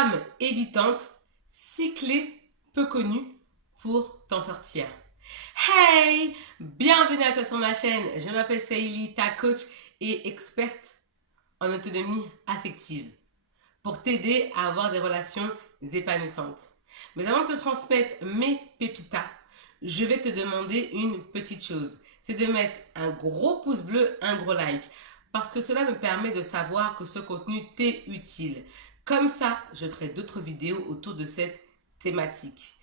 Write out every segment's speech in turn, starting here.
femme évitante, 6 clés peu connues pour t'en sortir. Hey! Bienvenue à toi sur ma chaîne. Je m'appelle Saïli, ta coach et experte en autonomie affective pour t'aider à avoir des relations épanouissantes. Mais avant de te transmettre mes pépitas, je vais te demander une petite chose. C'est de mettre un gros pouce bleu, un gros like. Parce que cela me permet de savoir que ce contenu t'est utile. Comme ça, je ferai d'autres vidéos autour de cette thématique.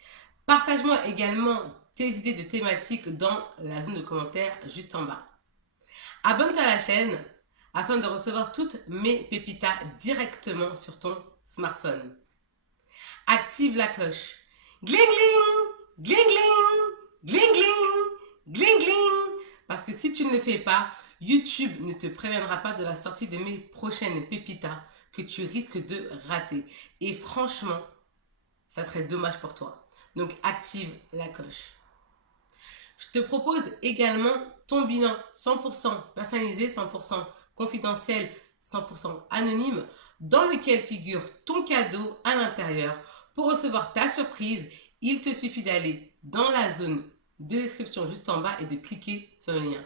Partage-moi également tes idées de thématiques dans la zone de commentaires juste en bas. Abonne-toi à la chaîne afin de recevoir toutes mes pépitas directement sur ton smartphone. Active la cloche. Gling gling, gling gling, gling gling, gling gling. Parce que si tu ne le fais pas, YouTube ne te préviendra pas de la sortie de mes prochaines pépitas que tu risques de rater. Et franchement, ça serait dommage pour toi. Donc active la cloche. Je te propose également ton bilan 100% personnalisé, 100% confidentiel, 100% anonyme, dans lequel figure ton cadeau à l'intérieur. Pour recevoir ta surprise, il te suffit d'aller dans la zone de description juste en bas et de cliquer sur le lien.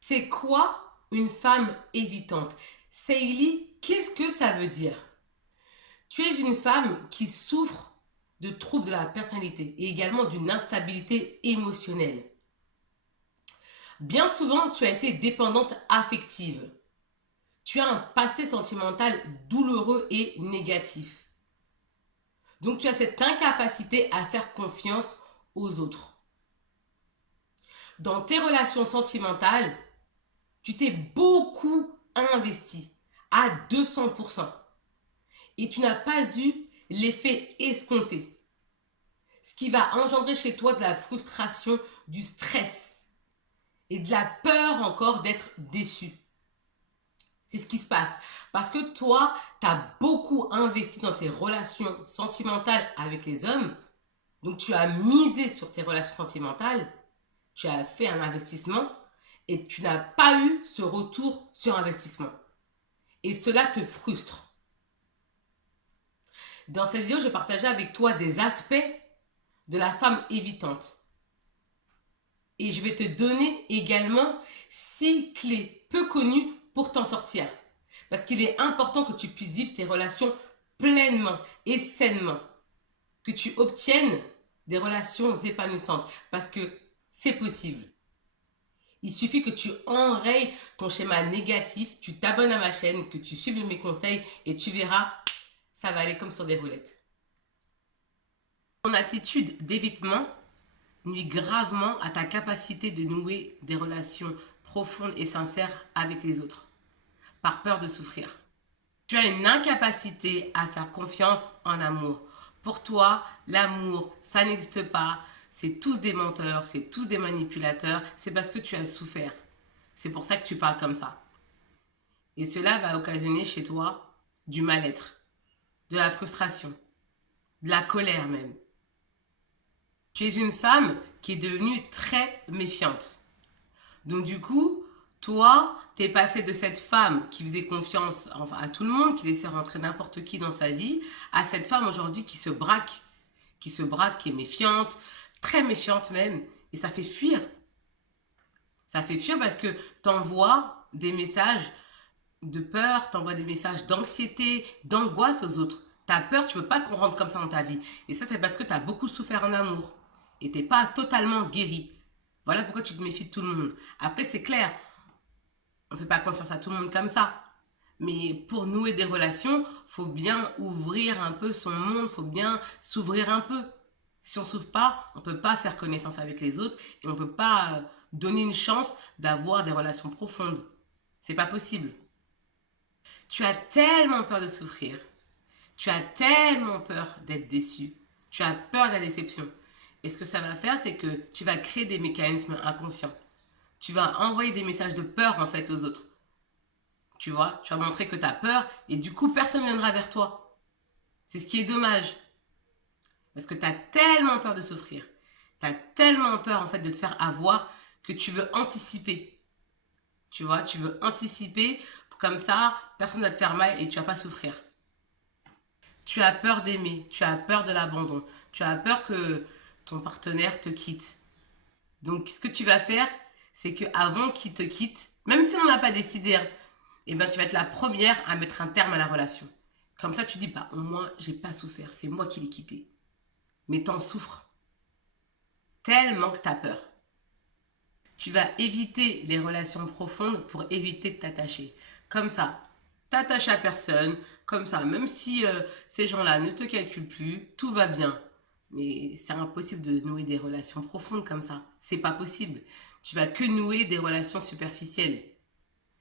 C'est quoi une femme évitante? Saïli, qu'est-ce que ça veut dire? Tu es une femme qui souffre de troubles de la personnalité et également d'une instabilité émotionnelle. Bien souvent, tu as été dépendante affective. Tu as un passé sentimental douloureux et négatif. Donc, tu as cette incapacité à faire confiance aux autres. Dans tes relations sentimentales, tu t'es beaucoup investi à 200%. Et tu n'as pas eu l'effet escompté. Ce qui va engendrer chez toi de la frustration, du stress et de la peur encore d'être déçu. C'est ce qui se passe. Parce que toi, tu as beaucoup investi dans tes relations sentimentales avec les hommes. Donc, tu as misé sur tes relations sentimentales. Tu as fait un investissement et tu n'as pas eu ce retour sur investissement. Et cela te frustre. Dans cette vidéo, je partageais avec toi des aspects de la femme évitante. Et je vais te donner également 6 clés peu connues pour t'en sortir. Parce qu'il est important que tu puisses vivre tes relations pleinement et sainement. Que tu obtiennes des relations épanouissantes. Parce que c'est possible. Il suffit que tu enrayes ton schéma négatif, tu t'abonnes à ma chaîne, que tu suives mes conseils et tu verras, ça va aller comme sur des roulettes. Ton attitude d'évitement nuit gravement à ta capacité de nouer des relations profondes et sincères avec les autres, par peur de souffrir. Tu as une incapacité à faire confiance en amour. Pour toi, l'amour, ça n'existe pas. C'est tous des menteurs, c'est tous des manipulateurs. C'est parce que tu as souffert. C'est pour ça que tu parles comme ça. Et cela va occasionner chez toi du mal-être, de la frustration, de la colère même. Tu es une femme qui est devenue très méfiante. Donc du coup, toi, t'es passé de cette femme qui faisait confiance à tout le monde, qui laissait rentrer n'importe qui dans sa vie, à cette femme aujourd'hui qui se braque, qui est méfiante, très méfiante même, et ça fait fuir. Ça fait fuir parce que t'envoies des messages de peur, t'envoies des messages d'anxiété, d'angoisse aux autres. T'as peur, tu veux pas qu'on rentre comme ça dans ta vie. Et ça, c'est parce que t'as beaucoup souffert en amour. Et t'es pas totalement guéri. Voilà pourquoi tu te méfies de tout le monde. Après, c'est clair, on ne fait pas confiance à tout le monde comme ça. Mais pour nouer des relations, faut bien ouvrir un peu son monde, faut bien s'ouvrir un peu. Si on ne s'ouvre pas, on ne peut pas faire connaissance avec les autres et on ne peut pas donner une chance d'avoir des relations profondes. C'est pas possible. Tu as tellement peur de souffrir. Tu as tellement peur d'être déçu. Tu as peur de la déception. Et ce que ça va faire, c'est que tu vas créer des mécanismes inconscients. Tu vas envoyer des messages de peur en fait aux autres. Tu vois, tu vas montrer que tu as peur et du coup, personne ne viendra vers toi. C'est ce qui est dommage. Parce que tu as tellement peur de souffrir. Tu as tellement peur en fait de te faire avoir que tu veux anticiper. Tu vois, tu veux anticiper pour comme ça, personne ne va te faire mal et tu ne vas pas souffrir. Tu as peur d'aimer, tu as peur de l'abandon, tu as peur que ton partenaire te quitte. Donc, ce que tu vas faire, c'est qu'avant qu'il te quitte, même si on n'a pas décidé, hein, eh ben, tu vas être la première à mettre un terme à la relation. Comme ça, tu dis, bah, au moins, j'ai pas souffert, c'est moi qui l'ai quitté. Mais t'en souffres tellement que t'as peur. Tu vas éviter les relations profondes pour éviter de t'attacher. Comme ça, t'attaches à personne, comme ça, même si ces gens-là ne te calculent plus, tout va bien. Mais c'est impossible de nouer des relations profondes comme ça. C'est pas possible. Tu vas que nouer des relations superficielles.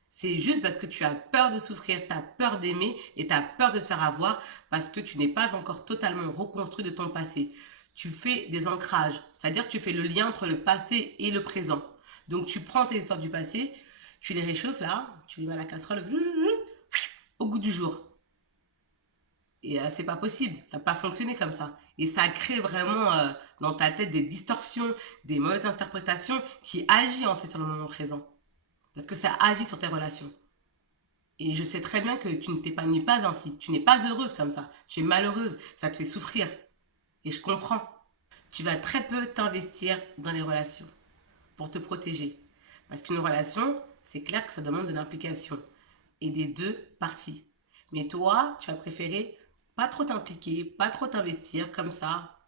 C'est juste parce que tu as peur de souffrir, tu as peur d'aimer et tu as peur de te faire avoir parce que tu n'es pas encore totalement reconstruit de ton passé. Tu fais des ancrages, c'est-à-dire que tu fais le lien entre le passé et le présent. Donc tu prends tes histoires du passé, tu les réchauffes là, tu les mets à la casserole au goût du jour. Et c'est pas possible, ça n'a pas fonctionné comme ça. Et ça crée vraiment dans ta tête des distorsions, des mauvaises interprétations qui agissent en fait sur le moment présent. Parce que ça agit sur tes relations. Et je sais très bien que tu ne t'épanouis pas ainsi. Tu n'es pas heureuse comme ça. Tu es malheureuse. Ça te fait souffrir. Et je comprends. Tu vas très peu t'investir dans les relations pour te protéger. Parce qu'une relation, c'est clair que ça demande de l'implication. Et des deux parties. Mais toi, tu vas préférer pas trop t'impliquer, pas trop t'investir comme ça.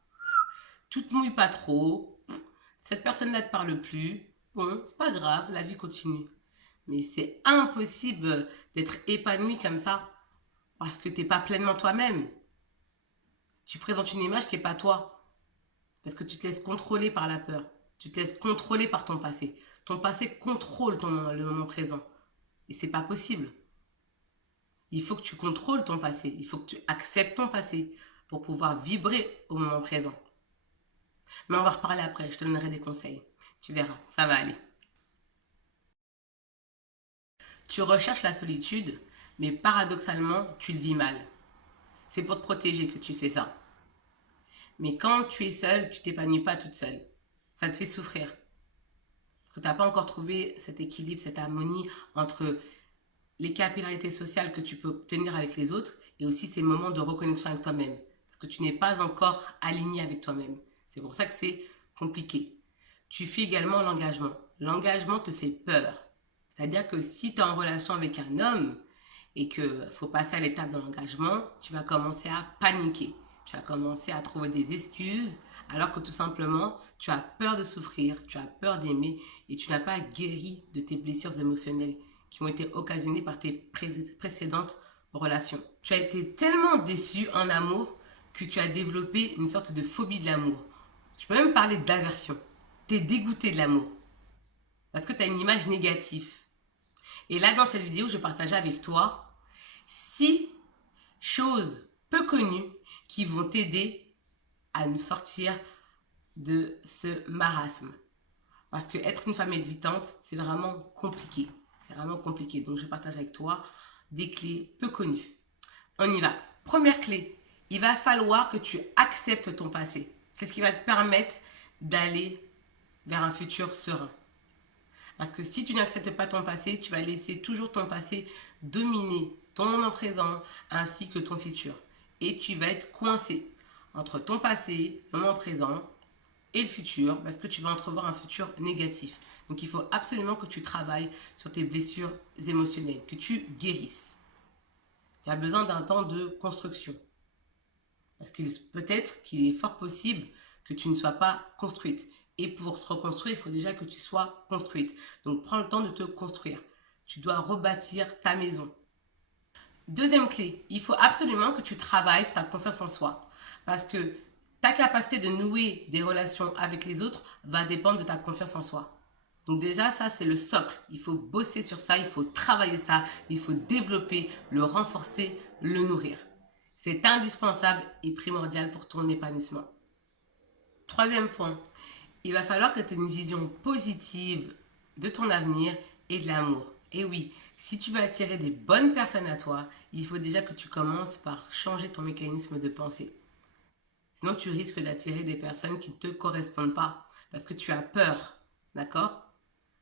Tu te mouilles pas trop. Cette personne-là ne te parle plus. Bon, c'est pas grave, la vie continue. Mais c'est impossible d'être épanoui comme ça parce que tu n'es pas pleinement toi-même. Tu présentes une image qui n'est pas toi parce que tu te laisses contrôler par la peur. Tu te laisses contrôler par ton passé. Ton passé contrôle le moment présent. Et c'est pas possible. Il faut que tu contrôles ton passé. Il faut que tu acceptes ton passé pour pouvoir vibrer au moment présent. Mais on va reparler après. Je te donnerai des conseils. Tu verras, ça va aller. Tu recherches la solitude, mais paradoxalement, tu le vis mal. C'est pour te protéger que tu fais ça. Mais quand tu es seule, tu t'épanouis pas toute seule. Ça te fait souffrir. Parce que tu n'as pas encore trouvé cet équilibre, cette harmonie entre les capillarités sociales que tu peux obtenir avec les autres et aussi ces moments de reconnexion avec toi-même. Parce que tu n'es pas encore aligné avec toi-même. C'est pour ça que c'est compliqué. Tu fuis également l'engagement. L'engagement te fait peur. C'est-à-dire que si tu es en relation avec un homme et qu'il faut passer à l'étape de l'engagement, tu vas commencer à paniquer. Tu vas commencer à trouver des excuses alors que tout simplement, tu as peur de souffrir, tu as peur d'aimer et tu n'as pas guéri de tes blessures émotionnelles qui ont été occasionnées par tes précédentes relations. Tu as été tellement déçu en amour que tu as développé une sorte de phobie de l'amour. Je peux même parler d'aversion. Tu es dégoûté de l'amour parce que tu as une image négative. Et là, dans cette vidéo, je partage avec toi 6 choses peu connues qui vont t'aider à nous sortir de ce marasme. Parce que être une femme évitante, c'est vraiment compliqué. C'est vraiment compliqué. Donc, je partage avec toi des clés peu connues. On y va. Première clé, il va falloir que tu acceptes ton passé. C'est ce qui va te permettre d'aller vers un futur serein. Parce que si tu n'acceptes pas ton passé, tu vas laisser toujours ton passé dominer ton moment présent ainsi que ton futur. Et tu vas être coincé entre ton passé, le moment présent et le futur parce que tu vas entrevoir un futur négatif. Donc il faut absolument que tu travailles sur tes blessures émotionnelles, que tu guérisses. Tu as besoin d'un temps de construction. Parce qu'il peut-être qu'il est fort possible que tu ne sois pas construite. Et pour se reconstruire, il faut déjà que tu sois construite. Donc prends le temps de te construire. Tu dois rebâtir ta maison. Deuxième clé, il faut absolument que tu travailles sur ta confiance en soi. Parce que ta capacité de nouer des relations avec les autres va dépendre de ta confiance en soi. Donc déjà, ça, c'est le socle. Il faut bosser sur ça, il faut travailler ça, il faut développer, le renforcer, le nourrir. C'est indispensable et primordial pour ton épanouissement. Troisième point, il va falloir que tu aies une vision positive de ton avenir et de l'amour. Et oui, si tu veux attirer des bonnes personnes à toi, il faut déjà que tu commences par changer ton mécanisme de pensée. Sinon, tu risques d'attirer des personnes qui ne te correspondent pas parce que tu as peur, d'accord?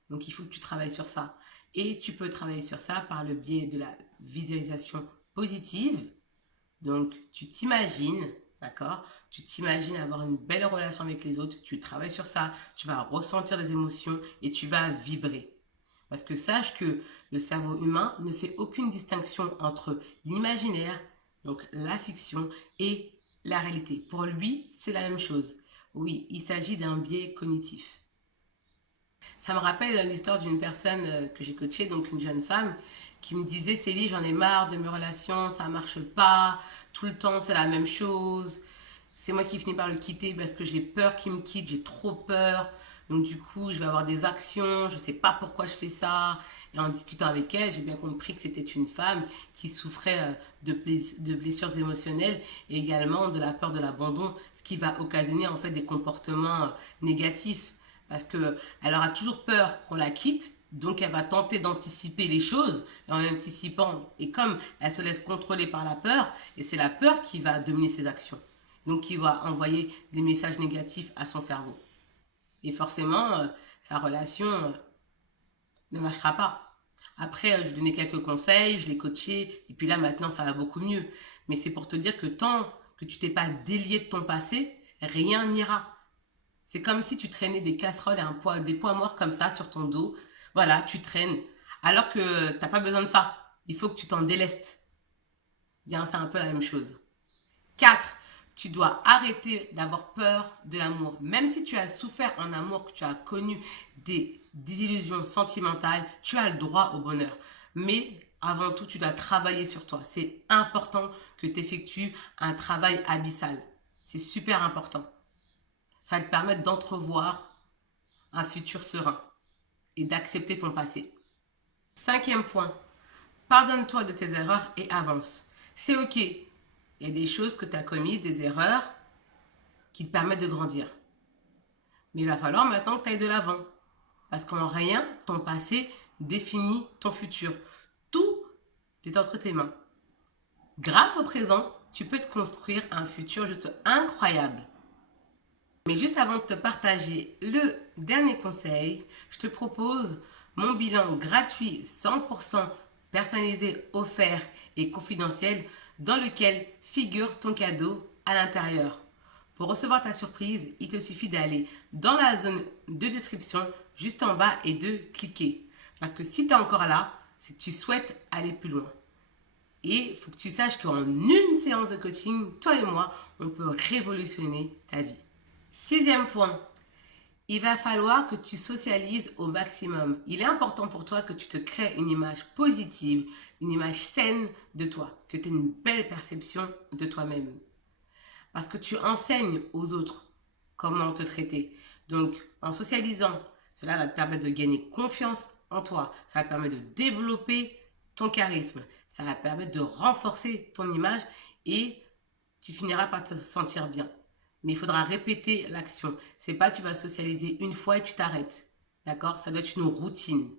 Donc, il faut que tu travailles sur ça. Et tu peux travailler sur ça par le biais de la visualisation positive, Donc, tu t'imagines, d'accord? Tu t'imagines avoir une belle relation avec les autres, tu travailles sur ça, tu vas ressentir des émotions et tu vas vibrer. Parce que sache que le cerveau humain ne fait aucune distinction entre l'imaginaire, donc la fiction, et la réalité. Pour lui, c'est la même chose. Oui, il s'agit d'un biais cognitif. Ça me rappelle l'histoire d'une personne que j'ai coachée, donc une jeune femme, qui me disait, Célie, j'en ai marre de mes relations, ça marche pas, tout le temps c'est la même chose. C'est moi qui finis par le quitter parce que j'ai peur qu'il me quitte, j'ai trop peur. Donc du coup, je vais avoir des actions, je ne sais pas pourquoi je fais ça. Et en discutant avec elle, j'ai bien compris que c'était une femme qui souffrait de blessures émotionnelles et également de la peur de l'abandon, ce qui va occasionner en fait des comportements négatifs. Parce qu'elle aura toujours peur qu'on la quitte, donc elle va tenter d'anticiper les choses, et en anticipant, et comme elle se laisse contrôler par la peur, et c'est la peur qui va dominer ses actions. Donc qui va envoyer des messages négatifs à son cerveau. Et forcément, sa relation ne marchera pas. Après, je lui donnais quelques conseils, je l'ai coaché, et puis là maintenant ça va beaucoup mieux. Mais c'est pour te dire que tant que tu t'es pas délié de ton passé, rien n'ira. C'est comme si tu traînais des casseroles et des poids morts comme ça sur ton dos. Voilà, tu traînes. Alors que t'as pas besoin de ça. Il faut que tu t'en délestes. Bien, c'est un peu la même chose. 4. Tu dois arrêter d'avoir peur de l'amour. Même si tu as souffert en amour, que tu as connu des désillusions sentimentales, tu as le droit au bonheur. Mais avant tout, tu dois travailler sur toi. C'est important que tu effectues un travail abyssal. C'est super important. Ça va te permettre d'entrevoir un futur serein et d'accepter ton passé. 5e point, pardonne-toi de tes erreurs et avance. C'est ok. Il y a des choses que tu as commises, des erreurs qui te permettent de grandir. Mais il va falloir maintenant que tu ailles de l'avant. Parce qu'en rien, ton passé définit ton futur. Tout est entre tes mains. Grâce au présent, tu peux te construire un futur juste incroyable. Mais juste avant de te partager le dernier conseil, je te propose mon bilan gratuit 100% personnalisé, offert et confidentiel dans lequel figure ton cadeau à l'intérieur. Pour recevoir ta surprise, il te suffit d'aller dans la zone de description juste en bas et de cliquer. Parce que si tu es encore là, c'est que tu souhaites aller plus loin. Et il faut que tu saches qu'en une séance de coaching, toi et moi, on peut révolutionner ta vie. 6e point, il va falloir que tu socialises au maximum. Il est important pour toi que tu te crées une image positive, une image saine de toi, que tu aies une belle perception de toi-même. Parce que tu enseignes aux autres comment te traiter. Donc, en socialisant, cela va te permettre de gagner confiance en toi. Ça va te permettre de développer ton charisme. Ça va te permettre de renforcer ton image et tu finiras par te sentir bien. Mais il faudra répéter l'action. C'est pas tu vas socialiser une fois et tu t'arrêtes. D'accord? Ça doit être une routine.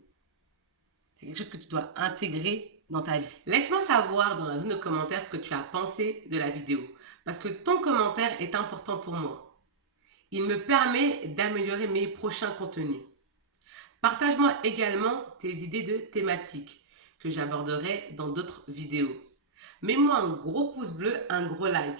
C'est quelque chose que tu dois intégrer dans ta vie. Laisse-moi savoir dans la zone de commentaires ce que tu as pensé de la vidéo. Parce que ton commentaire est important pour moi. Il me permet d'améliorer mes prochains contenus. Partage-moi également tes idées de thématiques que j'aborderai dans d'autres vidéos. Mets-moi un gros pouce bleu, un gros like.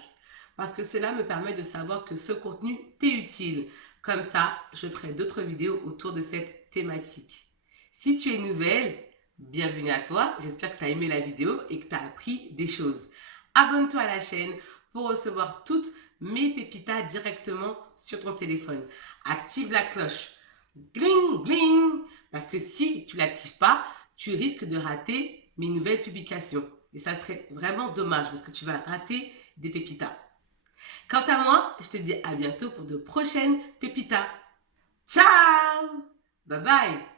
Parce que cela me permet de savoir que ce contenu t'est utile. Comme ça, je ferai d'autres vidéos autour de cette thématique. Si tu es nouvelle, bienvenue à toi. J'espère que tu as aimé la vidéo et que tu as appris des choses. Abonne-toi à la chaîne pour recevoir toutes mes pépitas directement sur ton téléphone. Active la cloche. Gling, gling. Parce que si tu ne l'actives pas, tu risques de rater mes nouvelles publications. Et ça serait vraiment dommage parce que tu vas rater des pépitas. Quant à moi, je te dis à bientôt pour de prochaines pépitas. Ciao! Bye bye!